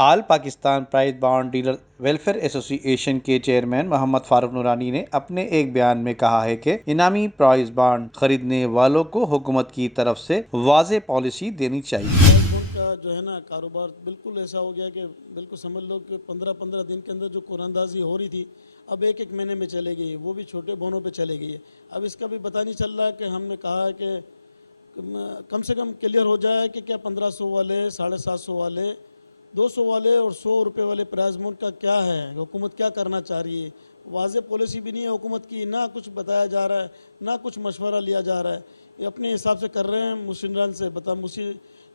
آل Pakistan prize bond dealer welfare association کے chairman محمد فاروق نورانی نے اپنے ایک بیان میں کہا ہے کہ انعامی پرائز بانڈ خریدنے والوں کو حکومت کی طرف سے واضح پالیسی دینی چاہیے۔ کا جو ہے نا کاروبار بالکل ایسا ہو گیا کہ بالکل سمجھ لو کہ 15 دن کے اندر جو قرآن اندازی ہو رہی تھی اب ایک مہینے میں چلے گئی ہے، وہ بھی چھوٹے بونوں پہ چلے گئی ہے۔ اب اس کا بھی پتہ نہیں چل رہا کہ ہم نے کہا ہے کہ کم سے کم کلیئر ہو جائے کہ کیا 1500 والے 750 والے 200 والے اور 100 روپے والے پرائز بانڈ کا کیا ہے، حکومت کیا کرنا چاہ رہی ہے۔ واضح پالیسی بھی نہیں ہے حکومت کی، نہ کچھ بتایا جا رہا ہے نہ کچھ مشورہ لیا جا رہا ہے، یہ اپنے حساب سے کر رہے ہیں۔ مشیران سے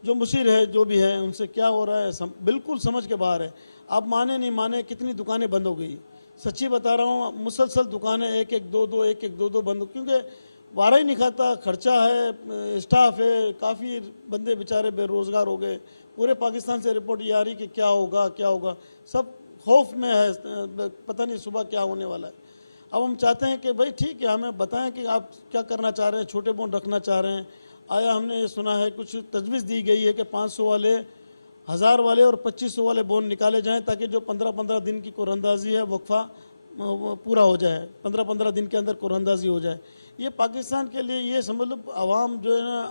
جو مشیر ہے جو بھی ہے ان سے کیا ہو رہا ہے بالکل سمجھ کے باہر ہے۔ آپ مانے نہیں مانے کتنی دکانیں بند ہو گئی، سچی بتا رہا ہوں، مسلسل دکانیں ایک ایک دو بند، کیونکہ وارہ ہی نہیں کھاتا، خرچہ ہے، اسٹاف ہے، کافی بندے بیچارے بے روزگار ہو گئے۔ پورے پاکستان سے رپورٹ یہ آ رہی کہ کیا ہوگا، سب خوف میں ہے، پتہ نہیں صبح کیا ہونے والا ہے۔ اب ہم چاہتے ہیں کہ بھائی ٹھیک ہے، ہمیں بتائیں کہ آپ کیا کرنا چاہ رہے ہیں، چھوٹے بانڈ رکھنا چاہ رہے ہیں۔ آیا ہم نے یہ سنا ہے کچھ تجویز دی گئی ہے کہ 500 والے 1000 والے اور 2500 والے بانڈ نکالے جائیں تاکہ جو 15 دن کی قرآن اندازی ہے وقفہ پورا ہو جائے، 15 دن کے اندر قرآن اندازی ہو جائے۔ یہ پاکستان کے لیے یہ سمجھ لو عوام جو ہے نا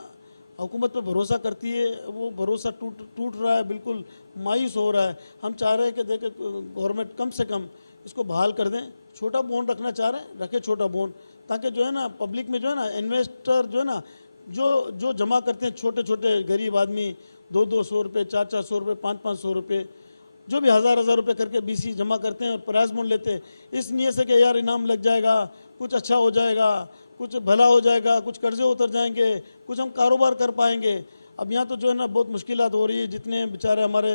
حکومت پہ بھروسہ کرتی ہے، وہ بھروسہ ٹوٹ رہا ہے، بالکل مایوس ہو رہا ہے۔ ہم چاہ رہے ہیں کہ دیکھیں گورنمنٹ کم سے کم اس کو بحال کر دیں۔ چھوٹا بانڈ رکھنا چاہ رہے ہیں رکھے چھوٹا بانڈ، تاکہ جو ہے نا پبلک میں جو ہے نا انویسٹر جو ہے نا جو جمع کرتے ہیں چھوٹے غریب آدمی 200 روپے 400 روپے 500 روپے جو بھی 1000 روپے کر کے BC جمع کرتے ہیں اور پرائز بانڈ لیتے ہیں اس نیت سے کہ یار انعام لگ جائے گا، کچھ اچھا ہو جائے گا، کچھ بھلا ہو جائے گا، کچھ قرضے اتر جائیں گے، کچھ ہم کاروبار کر پائیں گے۔ اب یہاں تو جو ہے نا بہت مشکلات ہو رہی ہے، جتنے بیچارے ہمارے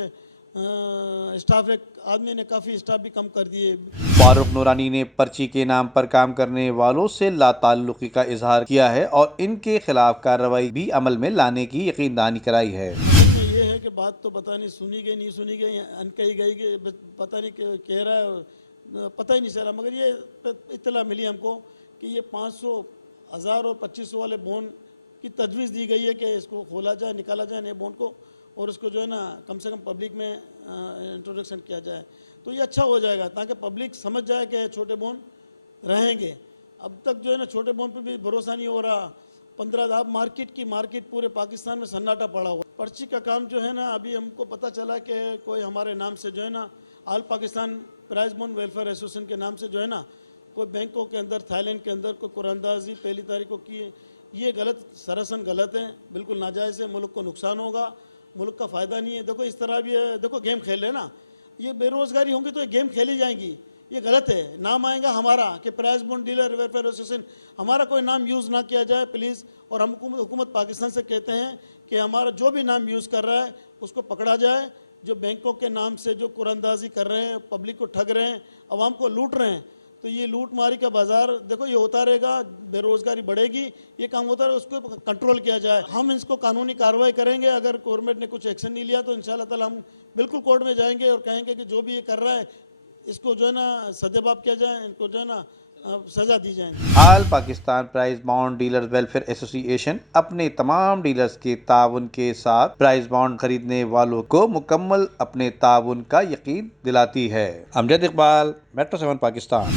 اسٹاف، ایک آدمی نے کافی اسٹاف بھی کم کر دیے۔ فاروق نورانی نے پرچی کے نام پر کام کرنے والوں سے لا تعلقی کا اظہار کیا ہے اور ان کے خلاف کارروائی بھی عمل میں لانے کی یقین دہانی کرائی ہے۔ یہ ہے کہ بات تو پتہ نہیں سنی گئی نہیں سنی گئی، انکہی گئی کہ پتہ نہیں کہہ رہا ہے، پتہ ہی نہیں چلا، مگر یہ اطلاع ملی ہم کو کہ یہ 500 1000 اور 2500 والے بانڈ کی تجویز دی گئی ہے کہ اس کو کھولا جائے، نکالا جائے نئے بانڈ کو، اور اس کو جو ہے نا کم سے کم پبلک میں انٹروڈکشن کیا جائے تو یہ اچھا ہو جائے گا، تاکہ پبلک سمجھ جائے کہ چھوٹے بانڈ رہیں گے۔ اب تک جو ہے نا چھوٹے بانڈ پہ بھی بھروسہ نہیں ہو رہا۔ 15 آپ مارکیٹ پورے پاکستان میں سناٹا پڑا ہوا۔ پرچی کا کام جو ہے نا ابھی ہم کو پتہ چلا کہ کوئی ہمارے نام سے جو ہے نا all Pakistan prize bond welfare association کے نام سے جو ہے نا کوئی بینکوں کے اندر تھائی لینڈ کے اندر کوئی قرآن اندازی 1 تاریخ کو کی ہے۔ یہ غلط، سراسر غلط ہے، بالکل ناجائز ہے، ملک کو نقصان ہوگا، ملک کا فائدہ نہیں ہے۔ دیکھو اس طرح بھی ہے، دیکھو گیم کھیل رہے نا، یہ بے روزگاری ہوں گی تو یہ گیم کھیلی جائیں گی، یہ غلط ہے۔ نام آئے گا ہمارا کہ price bond dealer welfare association, ہمارا کوئی نام یوز نہ کیا جائے پلیز۔ اور ہم حکومت پاکستان سے کہتے ہیں کہ ہمارا جو بھی نام یوز کر رہا ہے اس کو پکڑا جائے۔ جو بینکوں کے نام سے جو قرآن اندازی کر رہے ہیں، پبلک کو ٹھگ رہے ہیں، عوام کو لوٹ رہے ہیں، تو یہ لوٹ ماری کا بازار دیکھو یہ ہوتا رہے گا، بے روزگاری بڑھے گی، یہ کام ہوتا رہے، اس کو کنٹرول کیا جائے۔ ہم اس کو قانونی کارروائی کریں گے، اگر گورنمنٹ نے کچھ ایکشن نہیں لیا تو انشاءاللہ تعالی ہم بالکل کورٹ میں جائیں گے اور کہیں گے کہ جو بھی یہ کر رہا ہے اس کو جو ہے نا سدباب کیا جائے، ان کو جو ہے نا سزا دی جائے۔ All Pakistan prize bond dealer welfare association اپنے تمام ڈیلرز کے تعاون کے ساتھ پرائز بانڈ خریدنے والوں کو مکمل اپنے تعاون کا یقین دلاتی ہے۔ امجد اقبال، میٹرو 7 پاکستان۔